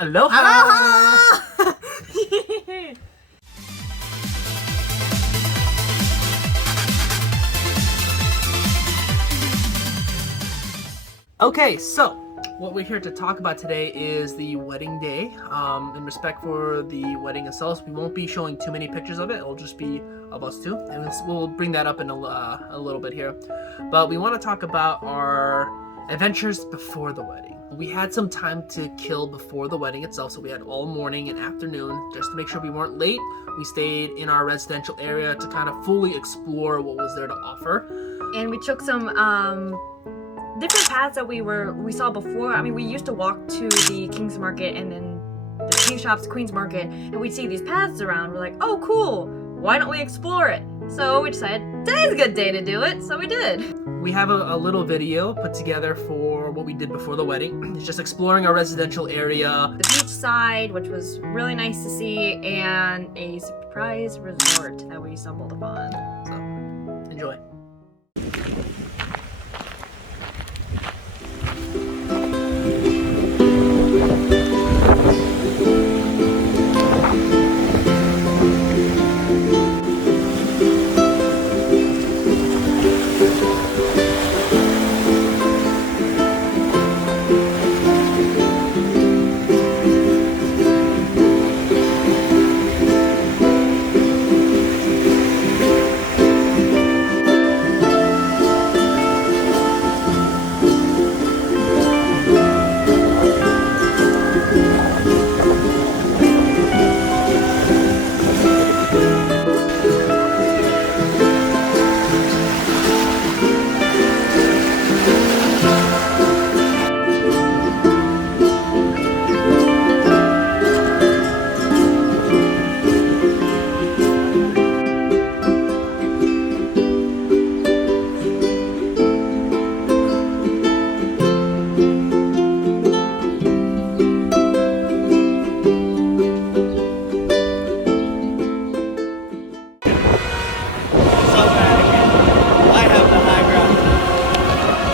Aloha! Aloha! Okay, so what we're here to talk about today is the wedding day. In respect for the wedding itself, we won't be showing too many pictures of it. It'll just be of us two, and we'll bring that up in a little bit here. But we want to talk about our adventures before the wedding. We had some time to kill before the wedding itself, so we had all morning and afternoon just to make sure we weren't late. We stayed in our residential area to kind of fully explore what was there to offer. And we took some different paths that we saw before. I mean, we used to walk to the King's Market and then the King Shops, Queen's Market, and we'd see these paths around. We're like, oh, cool. Why don't we explore it? So we decided today's a good day to do it, so we did. We have a little video put together for what we did before the wedding. It's just exploring our residential area. The beach side, which was really nice to see, and a surprise resort that we stumbled upon. So, enjoy.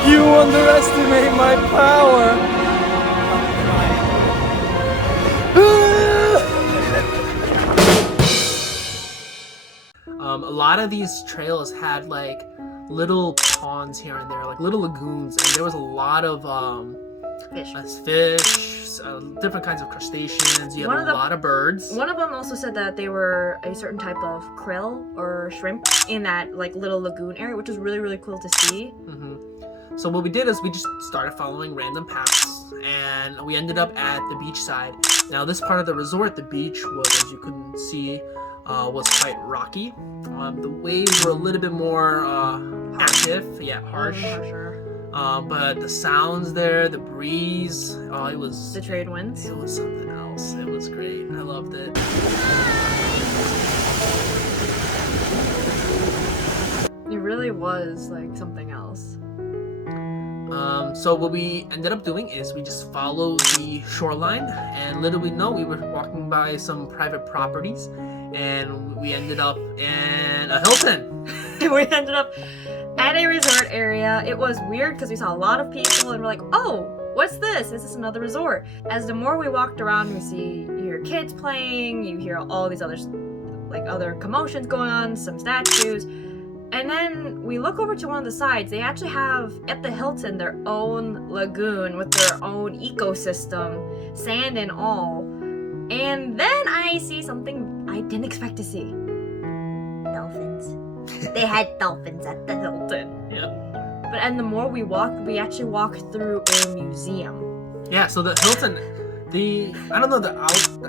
You underestimate my power! A lot of these trails had like little ponds here and there, like little lagoons, and there was a lot of fish, different kinds of crustaceans. You had a lot of birds. One of them also said that they were a certain type of krill or shrimp in that like little lagoon area, which was really, really cool to see. So what we did is we just started following random paths, and we ended up at the beach side. Now this part of the resort, the beach was, as you couldn't see, was quite rocky. The waves were a little bit more active, harsher. But the sounds there, the breeze, it was... The trade winds. It was something else. It was great. I loved it. It really was like something else. So what we ended up doing is we just followed the shoreline, and little we know, we were walking by some private properties, and we ended up in a Hilton. We ended up at a resort area. It was weird because we saw a lot of people and we're like, oh, what's this? Is this another resort? As the more we walked around, you hear kids playing, you hear all these other commotions going on, some statues. And then we look over to one of the sides. They actually have, at the Hilton, their own lagoon with their own ecosystem, sand and all. And then I see something I didn't expect to see. Dolphins. They had dolphins at the Hilton. Yeah. And the more we walked, we actually walked through a museum. Yeah, so the Hilton, the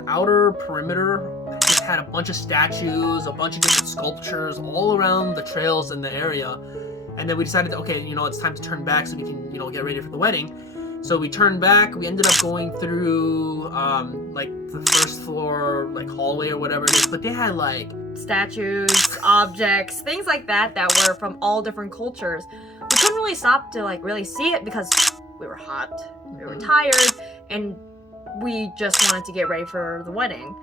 outer perimeter just had a bunch of statues, a bunch of different sculptures all around the trails in the area. And then we decided, okay, it's time to turn back so we can, get ready for the wedding. So we turned back. We ended up going through like the first floor, like hallway or whatever it is. But they had like statues, objects, things like that were from all different cultures. We couldn't really stop to like really see it because we were hot, we were tired, and we just wanted to get ready for the wedding.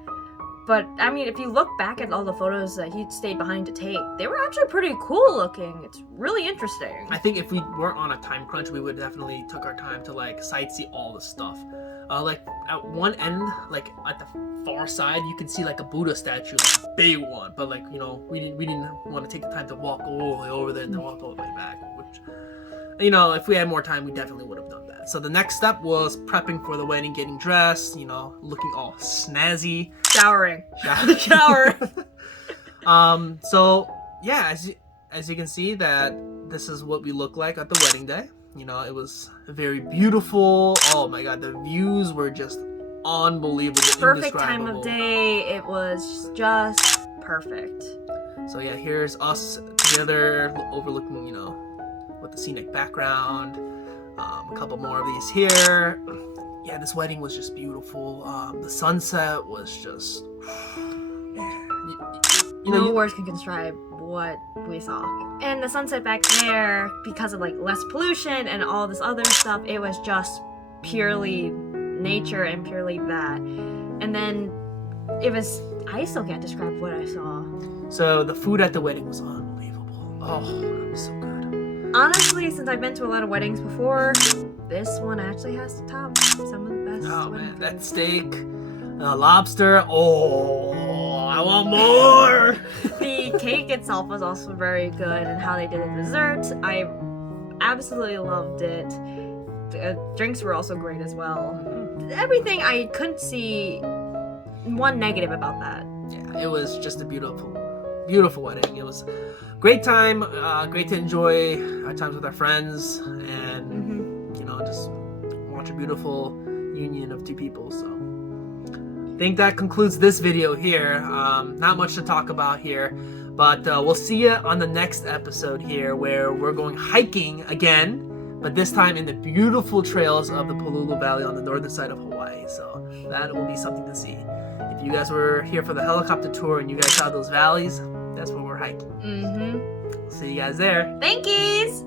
But I mean, if you look back at all the photos that he stayed behind to take, they were actually pretty cool looking. It's really interesting. I think if we weren't on a time crunch, we would definitely took our time to like sightsee all the stuff. Like at one end, like at the far side, you can see like a Buddha statue, like a big one. But like, you know, we didn't want to take the time to walk all the way over there and then walk all the way back. Which, you know, if we had more time, we definitely would have done that. So the next step was prepping for the wedding, getting dressed, you know, looking all snazzy. Showering. Shower. So yeah, as you can see, that this is what we look like at the wedding day. You know, it was very beautiful. Oh my god, the views were just unbelievable. Perfect time of day. It was just perfect. So yeah, here's us together overlooking, you know, with the scenic background. A couple more of these here. Yeah, this wedding was just beautiful. The sunset was just... No words can describe what we saw. And the sunset back there, because of like less pollution and all this other stuff, it was just purely nature and purely that. And then it was... I still can't describe what I saw. So the food at the wedding was unbelievable. Oh, it was so good. Honestly, since I've been to a lot of weddings before, this one actually has to top some of the best. Oh man, that steak, lobster. Oh, I want more. The cake itself was also very good, and how they did the dessert, I absolutely loved it. The drinks were also great as well. Everything, I couldn't see one negative about that. Yeah, it was just a beautiful wedding. It was great time, great to enjoy our times with our friends, and you know, just watch a beautiful union of two people. So I think that concludes this video here. Not much to talk about here, but we'll see you on the next episode here, where we're going hiking again, but this time in the beautiful trails of the Pololu Valley on the northern side of Hawaii. So that will be something to see. If you guys were here for the helicopter tour and you guys saw those valleys, that's where we're hiking. See you guys there. Thankies!